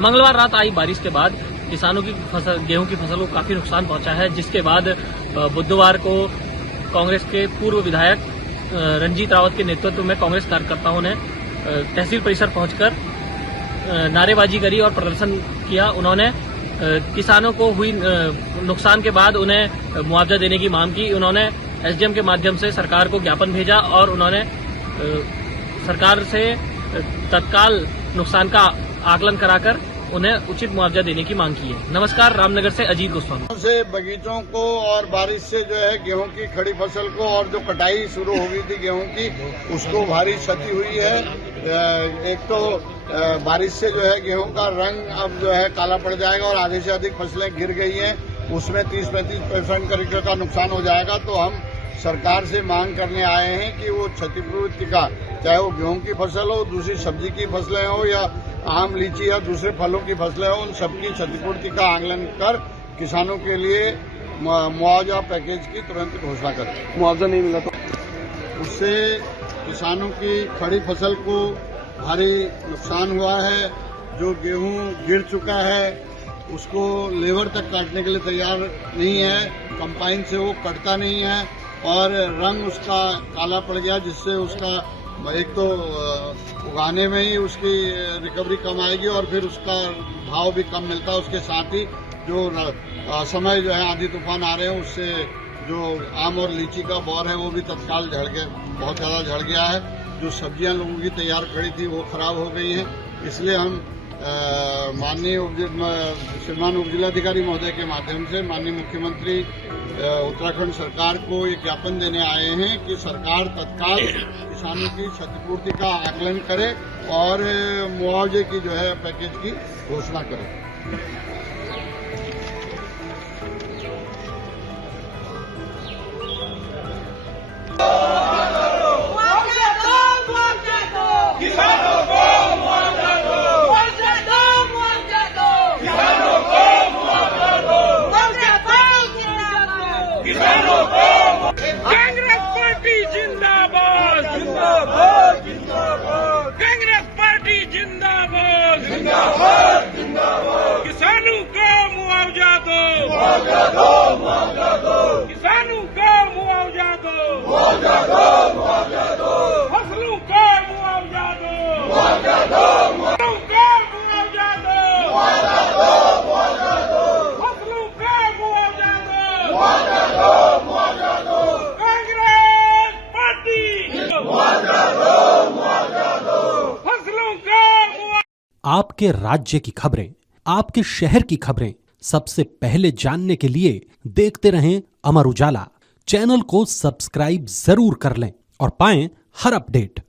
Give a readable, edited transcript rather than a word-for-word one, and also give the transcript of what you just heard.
मंगलवार रात आई बारिश के बाद किसानों की फसल गेहूं की फसल को काफी नुकसान पहुंचा है, जिसके बाद बुधवार को कांग्रेस के पूर्व विधायक रंजीत रावत के नेतृत्व में कांग्रेस कार्यकर्ताओं ने तहसील परिसर पहुंचकर नारेबाजी करी और प्रदर्शन किया। उन्होंने किसानों को हुई नुकसान के बाद उन्हें मुआवजा देने की मांग की। उन्होंने एसडीएम के माध्यम से सरकार को ज्ञापन भेजा और उन्होंने सरकार से तत्काल नुकसान का आकलन कराकर उन्हें उचित मुआवजा देने की मांग की है। नमस्कार, रामनगर से अजीत गोस्वामी। से बगीचों को और बारिश से जो है गेहूं की खड़ी फसल को और जो कटाई शुरू हो गई थी गेहूं की, उसको भारी क्षति हुई है। एक तो बारिश से जो है गेहूं का रंग अब जो है काला पड़ जाएगा और आधे से अधिक फसलें गिर गई हैं, उसमें 30-35% करीब का नुकसान हो जाएगा। तो हम सरकार से मांग करने आए हैं कि वो क्षतिपूर्ति का, चाहे वो गेहूं की फसल हो, दूसरी सब्जी की फसलें हो या आम, लीची या दूसरे फलों की फसलें हो, उन सबकी क्षतिपूर्ति का आकलन कर किसानों के लिए मुआवजा पैकेज की तुरंत घोषणा करें। मुआवजा नहीं मिला तो उससे किसानों की खड़ी फसल को भारी नुकसान हुआ है। जो गेहूं गिर चुका है उसको लेबर तक काटने के लिए तैयार नहीं है, कंपाइन से वो कटता नहीं है और रंग उसका काला पड़ गया, जिससे उसका एक तो उगाने में ही उसकी रिकवरी कम आएगी और फिर उसका भाव भी कम मिलता है। उसके साथ ही जो समय जो है आंधी तूफान आ रहे हैं उससे जो आम और लीची का बौर है वो भी तत्काल झड़ गया, बहुत ज्यादा झड़ गया है। जो सब्जियां लोगों की तैयार खड़ी थी वो खराब हो गई हैं। इसलिए हम माननीय श्रीमान उप जिलाधिकारी महोदय के माध्यम से माननीय मुख्यमंत्री उत्तराखंड सरकार को एक ज्ञापन देने आए हैं कि सरकार तत्काल किसानों की क्षतिपूर्ति का आकलन करे और मुआवजे की जो है पैकेज की घोषणा करे। कांग्रेस पार्टी जिंदाबाद, जिंदाबाद, जिंदाबाद। कांग्रेस पार्टी जिंदाबाद, जिंदाबाद, जिंदाबाद। किसानों को मुआवजा दो, मुआवजा दो, मुआवजा दो। किसानों को मुआवजा दो, मुआवजा दो, मुआवजा दो। फसलों को मुआवजा दो, मुआवजा दो, मुआवजा दो, मुआवजा दो, मुआवजा दो। फसलों को मुआवजा दो, मुआवजा दो, मुआवजा दो। कांग्रेस पार्टी मुआवजा दो, मुआवजा दो। फसलों का आपके राज्य की खबरें, आपके शहर की खबरें सबसे पहले जानने के लिए देखते रहें अमर उजाला। चैनल को सब्सक्राइब जरूर कर लें और पाएं हर अपडेट।